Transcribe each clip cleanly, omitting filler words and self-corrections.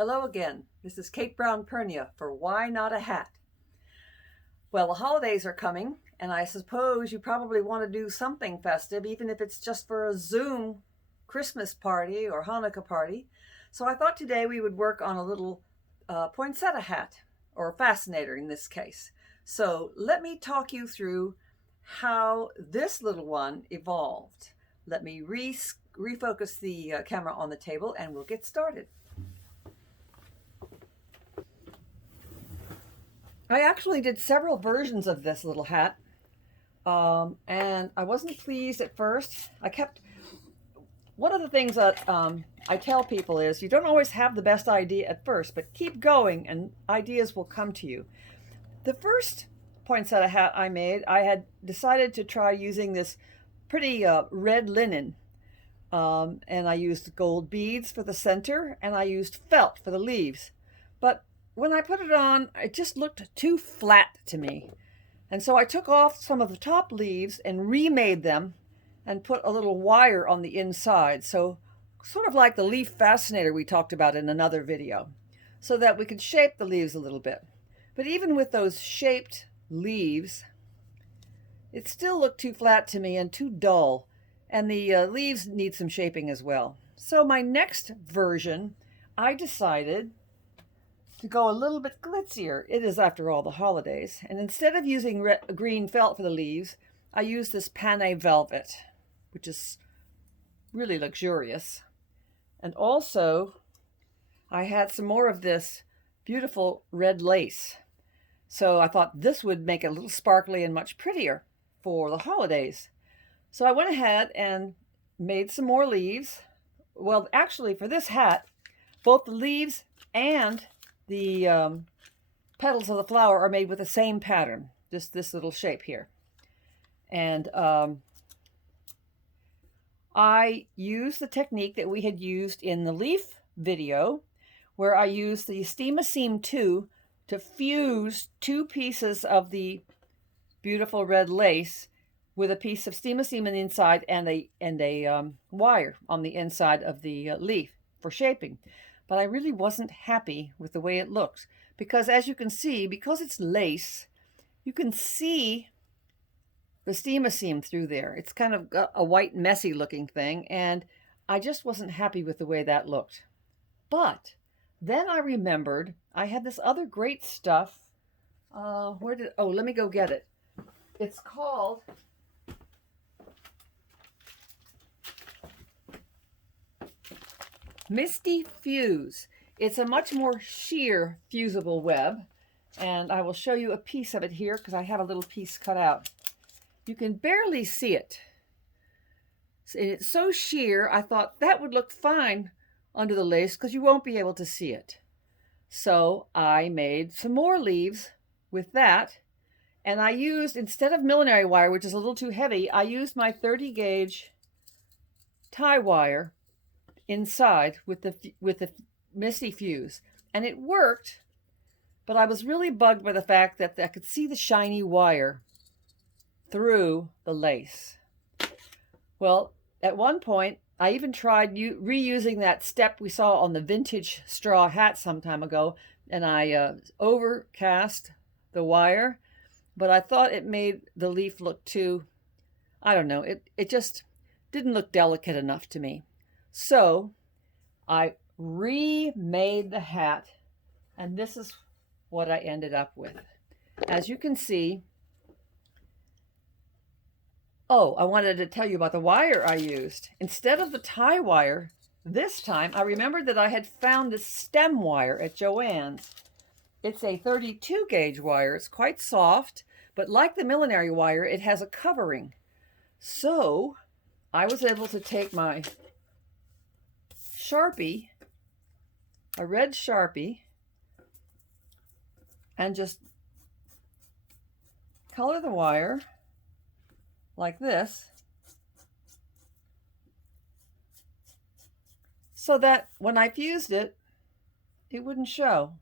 Hello again. This is Kate Brown Pernia for Why Not a Hat? Well, the holidays are coming, and I suppose you probably want to do something festive, even if it's just for a Zoom Christmas party or Hanukkah party. So I thought today we would work on a little poinsettia hat, or fascinator in this case. So let me talk you through how this little one evolved. Let me refocus the camera on the table and we'll get started. I actually did several versions of this little hat, and I wasn't pleased at first. One of the things that I tell people is you don't always have the best idea at first, but keep going and ideas will come to you. The first poinsettia hat I made, I had decided to try using this pretty red linen, and I used gold beads for the center, and I used felt for the leaves. But when I put it on, it just looked too flat to me. And so I took off some of the top leaves and remade them and put a little wire on the inside. So sort of like the leaf fascinator we talked about in another video, so that we could shape the leaves a little bit. But even with those shaped leaves, it still looked too flat to me and too dull. And the leaves need some shaping as well. So my next version, I decided to go a little bit glitzier. It is, after all, the holidays. And instead of using green felt for the leaves, I used this Panay velvet, which is really luxurious. And also, I had some more of this beautiful red lace. So I thought this would make it a little sparkly and much prettier for the holidays. So I went ahead and made some more leaves. Well, actually, for this hat, both the leaves and the petals of the flower are made with the same pattern, just this little shape here. And I used the technique that we had used in the leaf video, where I used the Steam-A-Seam 2 to fuse two pieces of the beautiful red lace with a piece of Steam-A-Seam on the inside and a wire on the inside of the leaf for shaping. But I really wasn't happy with the way it looked, because as you can see, because it's lace, you can see the Steam-A-Seam through there. It's kind of a white, messy looking thing, and I just wasn't happy with the way that looked. But then I remembered I had this other great stuff. Let me go get it. It's called Misty Fuse. It's a much more sheer fusible web, and I will show you a piece of it here because I have a little piece cut out. You can barely see it. It's so sheer, I thought that would look fine under the lace because you won't be able to see it. So I made some more leaves with that, and I used, instead of millinery wire, which is a little too heavy, I used my 30 gauge tie wire inside with the Misty Fuse, and it worked. But I was really bugged by the fact that I could see the shiny wire through the lace. Well, at one point I even tried reusing that step we saw on the vintage straw hat some time ago, and I overcast the wire, but I thought it made the leaf look too, I don't know, it just didn't look delicate enough to me. So I remade the hat, and this is what I ended up with. As you can see, I wanted to tell you about the wire I used. Instead of the tie wire, this time I remembered that I had found this stem wire at Joann's. It's a 32 gauge wire. It's quite soft, but like the millinery wire, it has a covering. So I was able to take my Sharpie, a red Sharpie, and just color the wire like this, so that when I fused it, it wouldn't show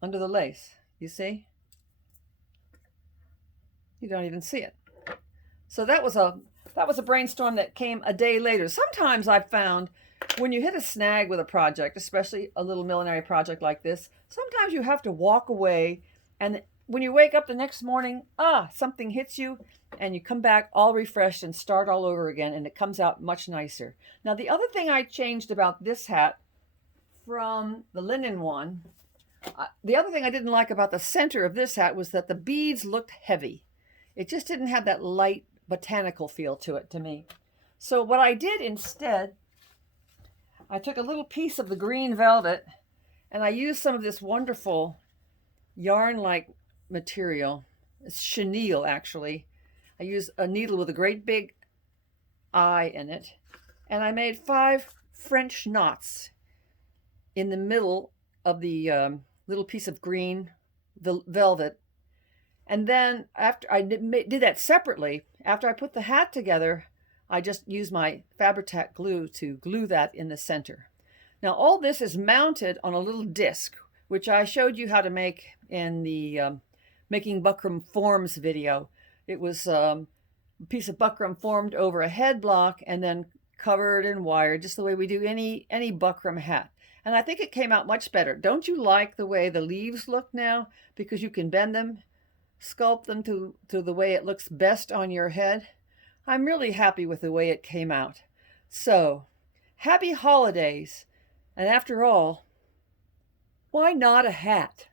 under the lace. You see? You don't even see it. So that was a brainstorm that came a day later. Sometimes I've found when you hit a snag with a project, especially a little millinery project like this, sometimes you have to walk away, and when you wake up the next morning, something hits you, and you come back all refreshed and start all over again, and it comes out much nicer. Now, the other thing I changed about this hat from the linen one, the other thing I didn't like about the center of this hat was that the beads looked heavy. It just didn't have that light botanical feel to it to me. So what I did instead, I took a little piece of the green velvet and I used some of this wonderful yarn-like material. It's chenille, actually. I used a needle with a great big eye in it, and I made 5 French knots in the middle of the little piece of green velvet. And then after I did that separately, after I put the hat together, I just used my Fabri-Tac glue to glue that in the center. Now all this is mounted on a little disc, which I showed you how to make in the Making Buckram Forms video. It was a piece of buckram formed over a head block and then covered and wired, just the way we do any buckram hat. And I think it came out much better. Don't you like the way the leaves look now? Because you can bend them, sculpt them to the way it looks best on your head. I'm really happy with the way it came out. So, happy holidays. And after all, why not a hat?